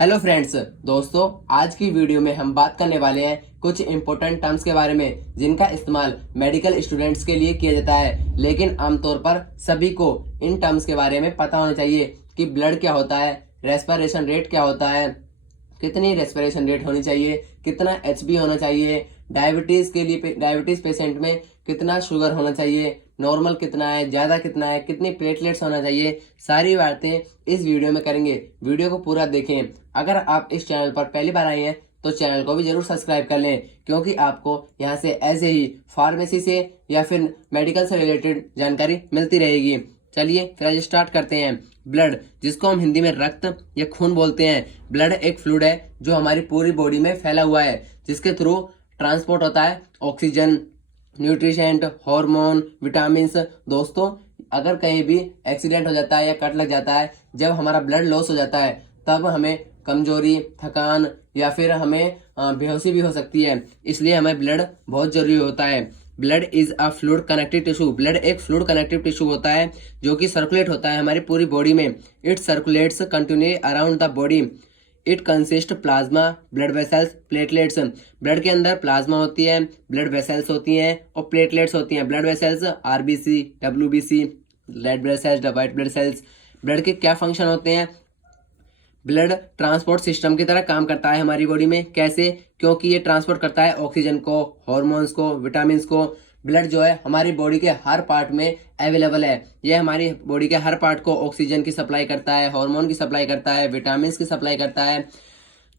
Hello friends, दोस्तों आज की वीडियो में हम बात करने वाले हैं कुछ इंपॉर्टेंट टर्म्स के बारे में जिनका इस्तेमाल मेडिकल स्टूडेंट्स के लिए किया जाता है। लेकिन आमतौर पर सभी को इन टर्म्स के बारे में पता होना चाहिए कि ब्लड क्या होता है, रेस्पिरेशन रेट क्या होता है, कितनी रेस्पिरेशन रेट होनी चाहिए, कितना एचबी होना चाहिए, डायबिटीज के लिए डायबिटीज पेशेंट में कितना शुगर होना चाहिए, नॉर्मल कितना है, ज़्यादा कितना है, कितनी प्लेटलेट्स होना चाहिए। सारी बातें इस वीडियो में करेंगे। वीडियो को पूरा देखें। अगर आप इस चैनल पर पहली बार आए हैं तो चैनल को भी जरूर सब्सक्राइब कर लें, क्योंकि आपको यहाँ से ऐसे ही फार्मेसी से या फिर मेडिकल से रिलेटेड जानकारी मिलती रहेगी। चलिए फिर आज स्टार्ट करते हैं। ब्लड, जिसको हम हिंदी में रक्त या खून बोलते हैं। ब्लड एक फ्लूइड है जो हमारी पूरी बॉडी में फैला हुआ है, जिसके थ्रू ट्रांसपोर्ट होता है ऑक्सीजन, न्यूट्रिशेंट, हार्मोन, विटामिन्स। दोस्तों, अगर कहीं भी एक्सीडेंट हो जाता है या कट लग जाता है, जब हमारा ब्लड लॉस हो जाता है, तब हमें कमजोरी, थकान या फिर हमें बेहोशी भी हो सकती है। इसलिए हमें ब्लड बहुत जरूरी होता है। Blood is a fluid connective tissue. Blood एक फ्लूइड कनेक्टिव टिश्यू होता है जो कि सर्कुलेट होता है हमारी पूरी बॉडी में। It circulates continually around the body. It consist plasma, blood vessels, platelets. Blood के अंदर प्लाज्मा होती है, ब्लड वेसल्स होती हैं और प्लेटलेट्स होती हैं। Blood vessels RBC, WBC, red blood cells, white blood cells. Blood के क्या फंक्शन होते हैं? ब्लड ट्रांसपोर्ट सिस्टम की तरह काम करता है हमारी बॉडी में। कैसे? क्योंकि ये ट्रांसपोर्ट करता है ऑक्सीजन को, हार्मोन्स को, विटामिन को। ब्लड जो है हमारी बॉडी के हर पार्ट में अवेलेबल है। ये हमारी बॉडी के हर पार्ट को ऑक्सीजन की सप्लाई करता है, हार्मोन की सप्लाई करता है, विटामिन की सप्लाई करता है।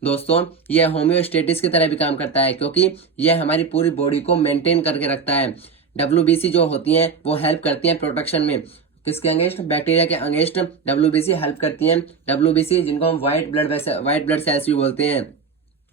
दोस्तों, यह होम्योस्टेटिस की तरह भी काम करता है, क्योंकि यह हमारी पूरी बॉडी को मेंटेन करके रखता है। डब्ल्यूबीसी जो होती हैं वो हेल्प करती हैं प्रोटेक्शन में। किसके अगेंस्ट? बैक्टीरिया के अगेंस्ट डब्ल्यूबीसी हेल्प करती हैं। डब्ल्यूबीसी जिनको हम व्हाइट ब्लड सेल्स भी बोलते हैं।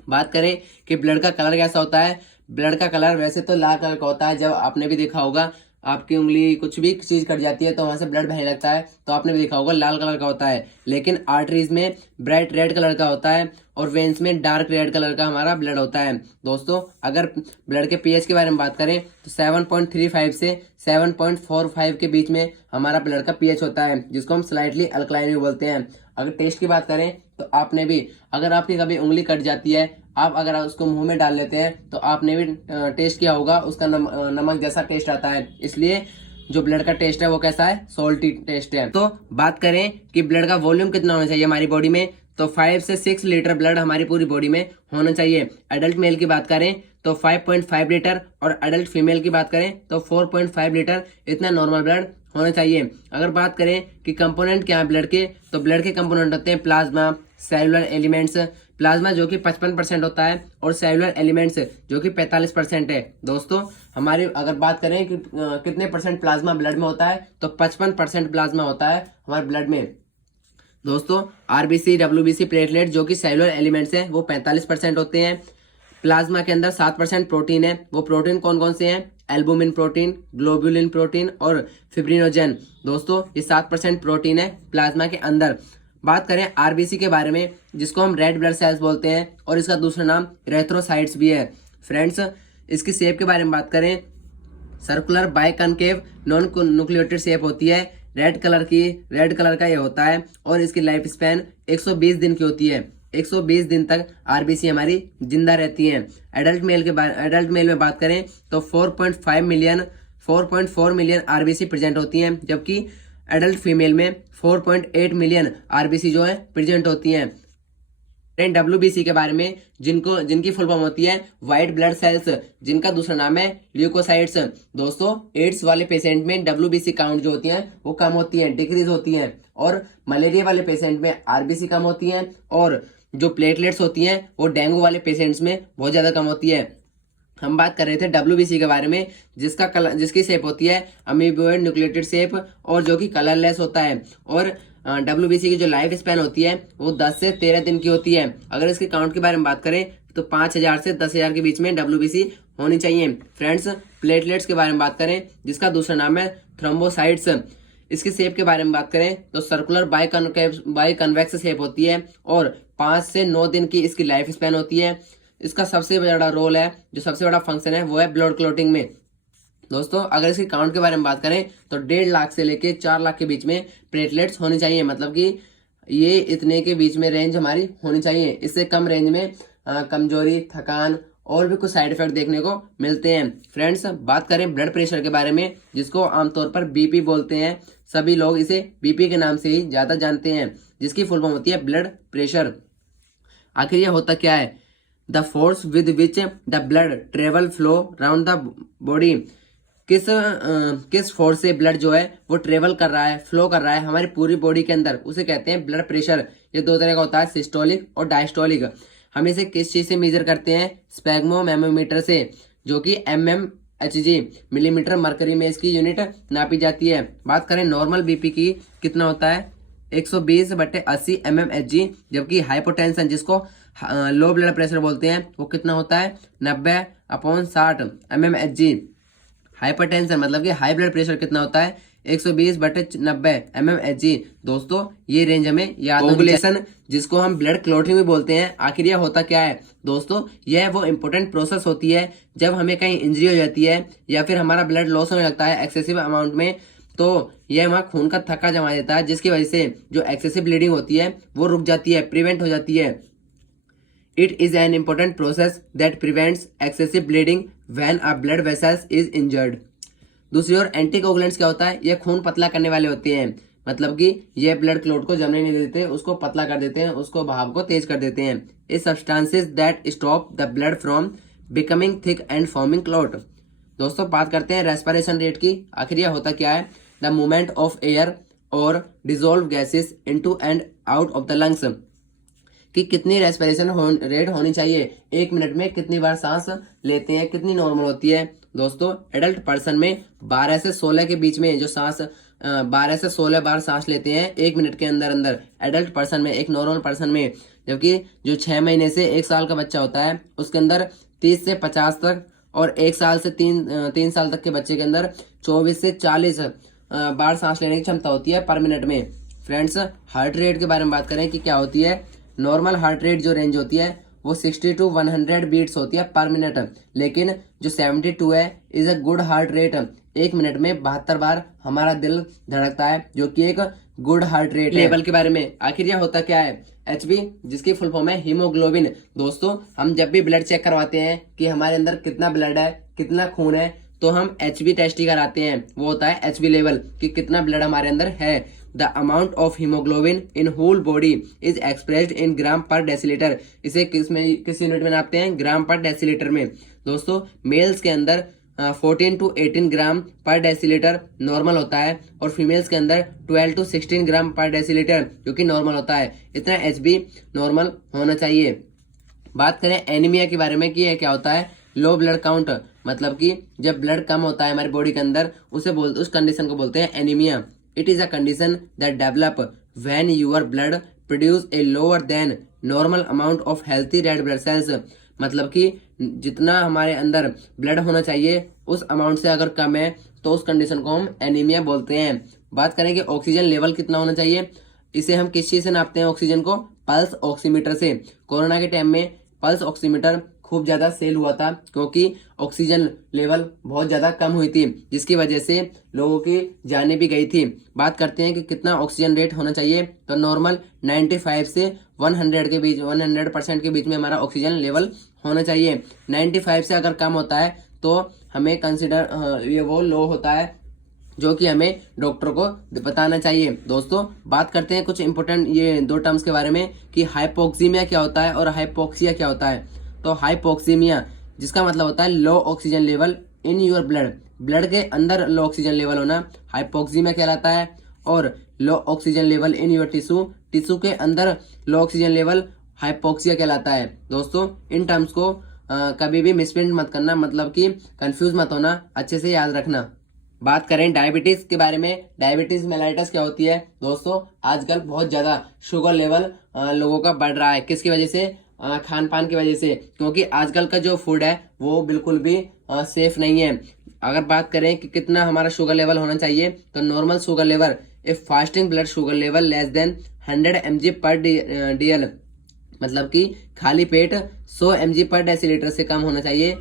बात करें कि ब्लड का कलर कैसा होता है। ब्लड का कलर वैसे तो लाल कलर का होता है। जब आपने भी देखा होगा, आपकी उंगली कुछ भी चीज कट जाती है तो वहां से ब्लड बहने लगता है, तो आपने भी देखा होगा लाल कलर का होता है। लेकिन आर्टरीज में ब्राइट रेड कलर का होता है और वेन्स में डार्क रेड कलर का हमारा ब्लड होता है। दोस्तों, अगर ब्लड के पीएच के बारे में बात करें तो 7.35 से 7.45 के बीच में हमारा ब्लड का पीएच होता है, जिसको हम स्लाइटली अल्कलाइन भी बोलते हैं। अगर टेस्ट की बात करें तो आपने भी, अगर आपकी कभी उंगली कट जाती है, आप अगर उसको मुंह में डाल लेते हैं तो आपने भी टेस्ट किया होगा, उसका नमक जैसा टेस्ट आता है। इसलिए जो ब्लड का टेस्ट है वो कैसा है? सॉल्टी टेस्ट है। तो बात करें कि ब्लड का वॉल्यूम कितना होना चाहिए हमारी बॉडी में, तो 5 से 6 लीटर ब्लड हमारी पूरी बॉडी में होना चाहिए। एडल्ट मेल की बात करें तो 5.5 लीटर और एडल्ट फीमेल की बात करें तो 4.5 लीटर, इतना नॉर्मल ब्लड होना चाहिए। अगर बात करें कि कंपोनेंट क्या है ब्लड के, तो ब्लड के कंपोनेंट होते हैं प्लाज्मा, सेलुलर एलिमेंट्स। प्लाज्मा जो कि 55% होता है और सेलुलर एलिमेंट्स जो कि 45% है। दोस्तों, हमारी अगर बात करें कि कितने परसेंट प्लाज्मा ब्लड में होता है, तो 55% प्लाज्मा होता है हमारे ब्लड में। दोस्तों, आरबीसी, डब्ल्यूबीसी, प्लेटलेट जो कि सेलुलर एलिमेंट्स हैं वो 45% होते हैं। प्लाज्मा के अंदर 7% प्रोटीन है। वो प्रोटीन कौन कौन से हैं? एल्बुमिन प्रोटीन, ग्लोबुलिन प्रोटीन और फिब्रिनोजन। दोस्तों, ये 7% प्रोटीन है प्लाज्मा के अंदर। बात करें आरबीसी के बारे में, जिसको हम रेड ब्लड सेल्स बोलते हैं और इसका दूसरा नाम इरेथ्रोसाइट्स भी है। फ्रेंड्स, इसकी शेप के बारे में बात करें, circular biconcave non nucleated shape होती है। रेड कलर का ये होता है और इसकी लाइफ स्पैन 120 दिन की होती है। 120 दिन तक आरबीसी हमारी जिंदा रहती है। एडल्ट मेल में बात करें तो 4.4 मिलियन आरबीसी प्रेजेंट होती हैं, जबकि एडल्ट फीमेल में 4.8 मिलियन आरबीसी जो है प्रेजेंट होती हैं। डब्ल्यूबीसी के बारे में, जिनकी फुल फॉर्म होती है व्हाइट ब्लड सेल्स, जिनका दूसरा नाम है ल्यूकोसाइट्स। दोस्तों, एड्स वाले पेशेंट में डब्ल्यूबीसी काउंट जो होती है वो कम होती है, डिक्रीज होती है, और मलेरिया वाले पेशेंट में आरबीसी कम होती है, और जो प्लेटलेट्स होती हैं वो डेंगू वाले पेशेंट्स में बहुत ज्यादा कम होती है। हम बात कर रहे थे डब्ल्यूबीसी के बारे में, जिसकी शेप होती है अमीबोइड न्यूक्लियोटेड शेप और जो कि कलरलेस होता है। और डब्ल्यूबीसी की जो लाइफ स्पैन होती है वो 10 से 13 दिन की होती है। अगर इसके काउंट के बारे में बात करें तो 5000 से 10,000 के बीच में डब्ल्यूबीसी होनी चाहिए। फ्रेंड्स, प्लेटलेट्स के बारे में बात करें, जिसका दूसरा नाम है थ्रोम्बोसाइट्स। इसकी शेप के बारे में बात करें तो सर्कुलर बाइकन्वेक्स शेप होती है और 5 से 9 दिन की इसकी लाइफ स्पैन होती है। इसका सबसे बड़ा रोल है, जो सबसे बड़ा फंक्शन है, वो है ब्लड क्लॉटिंग में। दोस्तों, अगर इसके काउंट के बारे में बात करें तो 1.5 लाख से लेके 4 लाख के बीच में प्लेटलेट्स होनी चाहिए। मतलब कि ये इतने के बीच में रेंज हमारी होनी चाहिए। इससे कम रेंज में कमजोरी, थकान और भी कुछ साइड इफेक्ट देखने को मिलते हैं। फ्रेंड्स, बात करें ब्लड प्रेशर के बारे में, जिसको आमतौर पर बीपी बोलते हैं। सभी लोग इसे बीपी के नाम से ही ज्यादा जानते हैं, जिसकी फुल फॉर्म होती है ब्लड प्रेशर। आखिर ये होता क्या है? The force with which the blood travel flow round the body. किस फोर्स से ब्लड जो है वो ट्रेवल कर रहा है, फ्लो कर रहा है हमारी पूरी बॉडी के अंदर, उसे कहते हैं ब्लड प्रेशर। ये दो तरह का होता है, सिस्टोलिक और डायस्टोलिक। हम इसे किस चीज से मेजर करते हैं? स्पेग्मोमेमोमीटर से, जो कि mmHg मिलीमीटर मरकरी में इसकी यूनिट नापी जाती है। बात करें नॉर्मल बीपी की, कितना होता है? 120/80 mmHg। जबकि हाइपोटेंशन, जिसको लो ब्लड प्रेशर बोलते हैं, वो कितना होता है? 90/60 mmHg। हाइपरटेंशन मतलब कि हाई ब्लड प्रेशर कितना होता है? 120/90 mmHg। दोस्तों, ये रेंज हमें याद होनी चाहिए। जिसको हम ब्लड क्लॉटिंग भी बोलते हैं, आखिर यह होता क्या है? दोस्तों, यह वो इंपॉर्टेंट प्रोसेस होती है जब हमें कहीं इंजरी हो जाती है या फिर हमारा ब्लड लॉस होने लगता है एक्सेसिव अमाउंट में, तो यह वहाँ खून का थक्का जमा देता है, जिसकी वजह से जो एक्सेसिव ब्लीडिंग होती है वो रुक जाती है, प्रिवेंट हो जाती है। It is an important process that prevents excessive bleeding when a blood vessel is injured. दूसरी ओर एंटीकोगुलेंट्स क्या होता है? ये खून पतला करने वाले होते हैं, मतलब कि ये ब्लड क्लॉट को जमने नहीं देते, उसको पतला कर देते हैं, उसको बहाव को तेज कर देते हैं। ये substances that stop the blood from becoming thick and forming clot. दोस्तों, बात करते हैं रेस्पिरेशन रेट की। आखिर यह होता क्या है? द मूवमेंट ऑफ एयर और dissolve gases into and out of the lungs. कि कितनी रेस्पिरेशन रेट होनी चाहिए, एक मिनट में कितनी बार सांस लेते हैं, कितनी नॉर्मल होती है। दोस्तों, एडल्ट पर्सन में 12 से 16 के बीच में जो सांस 12 से 16 बार सांस लेते हैं एक मिनट के अंदर अंदर, एडल्ट पर्सन में, एक नॉर्मल पर्सन में। जबकि जो 6 महीने से 1 साल का बच्चा होता है, उसके अंदर 30 से 50 तक, और 1 साल से 3 साल तक के बच्चे के अंदर 24 से 40 बार सांस लेने की क्षमता होती है पर मिनट में। फ्रेंड्स, हार्ट रेट के बारे में बात करें कि क्या होती है? नॉर्मल हार्ट रेट जो रेंज होती है वो 60 to 100 बीट्स होती है पर मिनट, लेकिन जो 72 है is a good heart rate. एक मिनट में 72 बार हमारा दिल धड़कता है, जो कि एक गुड हार्ट रेट लेवल के बारे में। आखिर यह होता क्या है? HB, जिसकी फुल फॉर्म है हीमोग्लोबिन। दोस्तों, हम जब भी ब्लड चेक करवाते हैं कि हमारे अंदर कितना ब्लड है, कितना खून है, तो हम HB टेस्ट ही कराते हैं। वो होता है HB लेवल, कि कितना ब्लड हमारे अंदर है। The amount of haemoglobin in whole body is expressed in gram per decilitre. इसे किस यूनिट में नापते हैं? ग्राम पर डेसीलीटर में। दोस्तों, मेल्स के अंदर 14 to 18 gram per decilitre normal होता है, और फीमेल्स के अंदर 12 to 16 ग्राम पर डेसीलीटर, जो कि नॉर्मल होता है। इतना HB नॉर्मल होना चाहिए। बात करें एनीमिया के बारे में कि यह क्या होता है? लो ब्लड काउंट, मतलब कि जब ब्लड कम होता है हमारी बॉडी के अंदर, उस कंडीशन को बोलते हैं anaemia. It is a condition that develop when your blood produce a lower than normal amount of healthy red blood cells। मतलब कि जितना हमारे अंदर ब्लड होना चाहिए उस अमाउंट से अगर कम है तो उस कंडीशन को हम एनीमिया बोलते हैं। बात करें कि ऑक्सीजन लेवल कितना होना चाहिए, इसे हम किस चीज से नापते हैं? ऑक्सीजन को पल्स ऑक्सीमीटर से। कोरोना के टाइम में पल्स ऑक्सीमीटर खूब ज्यादा सेल हुआ था, क्योंकि ऑक्सीजन लेवल बहुत ज्यादा कम हुई थी, जिसकी वजह से लोगों की जानें भी गई थी। बात करते हैं कि कितना ऑक्सीजन रेट होना चाहिए, तो नॉर्मल 95 से 100 के बीच, 100% के बीच में हमारा ऑक्सीजन लेवल होना चाहिए। 95 से अगर कम होता है तो हमें कंसिडर ये वो लो होता है, जो कि हमें डॉक्टर को बताना चाहिए। दोस्तों, बात करते हैं कुछ इंपोर्टेंट ये 2 टर्म्स के बारे में कि हाइपोक्सीमिया क्या होता है और हाइपोक्सिया क्या होता है। तो हाइपोक्सीमिया, जिसका मतलब होता है low oxygen level in your blood, blood के अंदर लो ऑक्सीजन लेवल होना, हाइपोक्सीमिया कहलाता है। और low oxygen level in your tissue, tissue के अंदर लो ऑक्सीजन लेवल हाइपोक्सिया कहलाता है। दोस्तों, इन टर्म्स को कभी भी मिसप्रिंट मत करना, मतलब कि कंफ्यूज मत होना, अच्छे से याद रखना। बात करें डायबिटीज के बारे में, डायबिटीज मेलाइटस क्या होती है? दोस्तों, आजकल बहुत ज्यादा शुगर लेवल लोगों का बढ़ रहा है। किसकी वजह से? खान पान की वजह से, क्योंकि आजकल का जो फूड है वो बिल्कुल भी सेफ नहीं है। अगर बात करें कि कितना हमारा शुगर लेवल होना चाहिए, तो normal sugar level, if fasting blood sugar level less than 100 mg पर DL, मतलब कि खाली पेट 100 mg पर डेसीलीटर से कम होना चाहिए,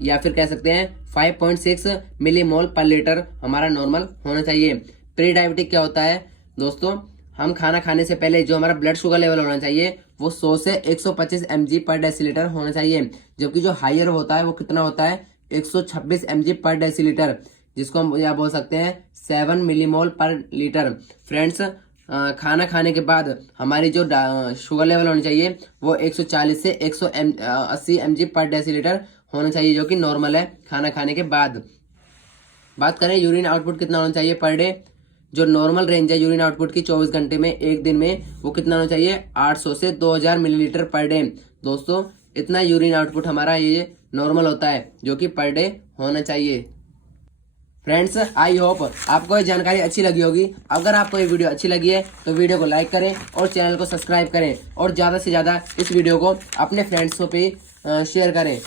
या फिर कह सकते हैं 5.6 मिलीमोल पर लीटर हमारा नॉर्मल होना चाहिए। प्री डायबिटिक क्या होता है? दोस्तों, हम खाना खाने से पहले जो हमारा ब्लड शुगर लेवल होना चाहिए वो 100 से 125 mg पर डेसीलीटर होना चाहिए, जबकि जो हायर होता है वो कितना होता है 126 mg पर डेसीलीटर, जिसको हम यहाँ बोल सकते हैं 7 मिलीमोल पर लीटर। फ्रेंड्स, खाना खाने के बाद हमारी जो शुगर लेवल होनी चाहिए वो 140 से 180 mg पर डेसीलीटर होना चाहिए, जो कि नॉर्मल है खाना खाने के बाद। बात करें यूरिन आउटपुट कितना होना चाहिए पर डे, जो नॉर्मल रेंज है यूरिन आउटपुट की 24 घंटे में एक दिन में, वो कितना होना चाहिए 800 से 2000 मिलीलीटर पर डे। दोस्तों, इतना यूरिन आउटपुट हमारा ये नॉर्मल होता है, जो कि पर डे होना चाहिए। फ्रेंड्स, आई होप आपको ये जानकारी अच्छी लगी होगी। अगर आपको ये वीडियो अच्छी लगी है तो वीडियो को लाइक करें और चैनल को सब्सक्राइब करें, और ज़्यादा से ज़्यादा इस वीडियो को अपने फ्रेंड्स को पे शेयर करें।